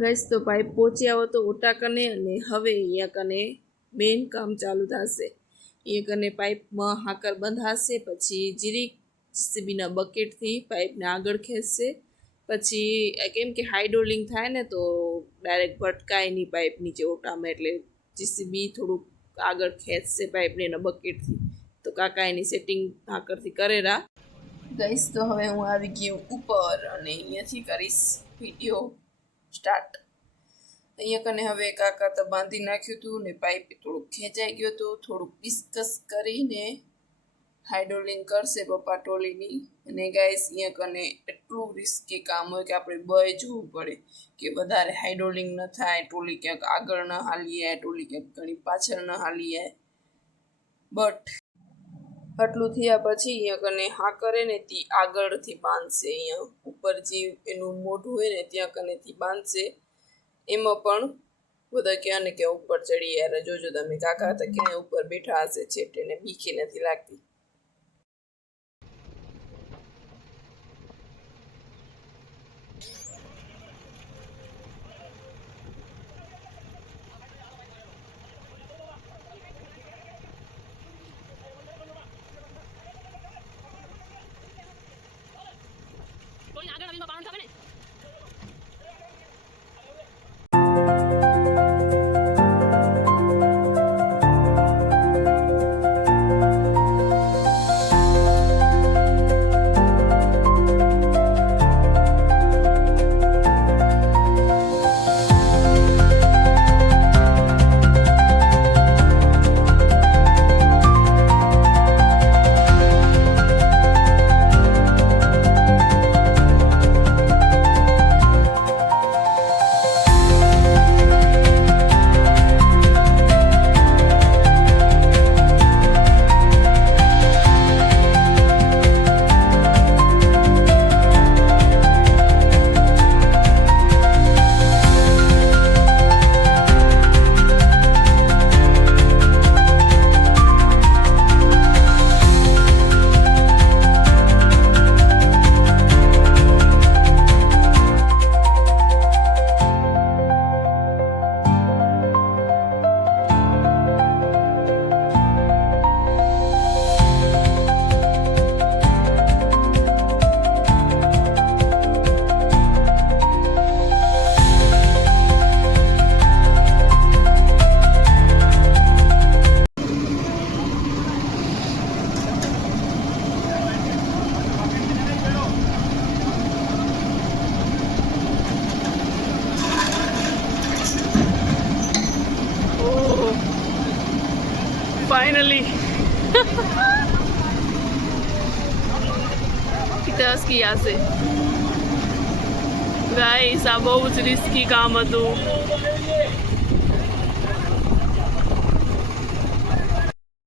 ગઈશ તો પાઇપ પહોંચી આવો તો ઓટા કને અને હવે અહીંયા કને મેઇન કામ ચાલુ થશે. અહીંયા કને પાઇપમાં હાકર બંધાશે, પછી જીરીક સીબીના બકેટથી પાઇપને આગળ ખેંચશે. પછી કેમ કે હાઇડ્રોલિંગ થાય ને તો ડાયરેક્ટ ભટકાય નહીં પાઇપ નીચે ઓટામાં, એટલે જીસીબી થોડુંક આગળ ખેંચશે પાઇપને એના બકેટથી. તો કાકા એની સેટિંગ હાકરથી કરેલા. ગઈશ તો હવે હું આવી ગયું ઉપર અને અહીંયાથી કરીશ વિડીયો સ્ટાર્ટ. અહીંયા કને હવે કાકા તો બાંધી નાખ્યું હતું ને પાઇપ થોડુંક ખેંચાઈ ગયો હતો. થોડુંક ડિસ્કસ કરીને હાઇડ્રોલિંગ કરશે પપ્પા ટોલીની. અને ગાઈસ અહીંયા કને એટલું રિસ્કી કામ હોય કે આપણે બય જોવું પડે કે વધારે હાઇડ્રોલિંગ ન થાય, ટોલી ક્યાંક આગળ ન હાલી જાય, ટોલી ક્યાંક ઘણી પાછળ ન હાલી જાય. બટ આટલું થયા પછી અહીંયા કને હા કરે ને તે આગળથી બાંધશે. અહીંયા ઉપર જે એનું મોઢું હોય ને ત્યાં કનેથી બાંધશે. એમાં પણ બધા ક્યાં ને ક્યાં ઉપર ચડી યાર. જોજો તમે, કાકા હતા ક્યાંય ઉપર બેઠા હશે, છેટે ને બીકે નથી લાગતી. फाइनली कितना की यहाँ से गाइस आ बहुत रिस्की काम હતું.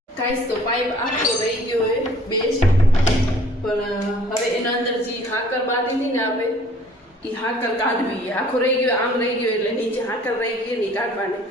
ગાઈસ તો પાઇપ આખો રહી ગયો હે બે છે, પણ હવે એના અંદર જે હાકર બાંધી હતી ને આપણે એ હાકર કાઢવી. આખો રહી ગયો, આમ રહી ગયો એટલે નીચે હાકર રહી ગઈ ને કાઢવાની.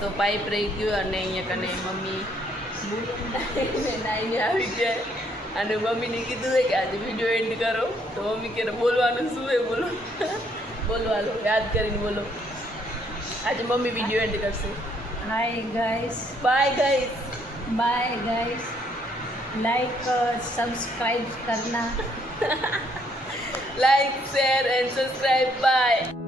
તો પાઇપ રહી ગયો અને અહીંયા કને મમ્મી નાઈને આવી ગયા અને મમ્મીને કીધું કે આજે વિડીયો એન્ડ કરો. તો મમ્મી કે બોલવાનું શું હે, બોલો બોલવાનું યાદ કરીને બોલો. આજે મમ્મી વિડીયો એન્ડ કરશે. Hi guys, bye guys, bye guys, like subscribe करना. Like share and subscribe. Bye.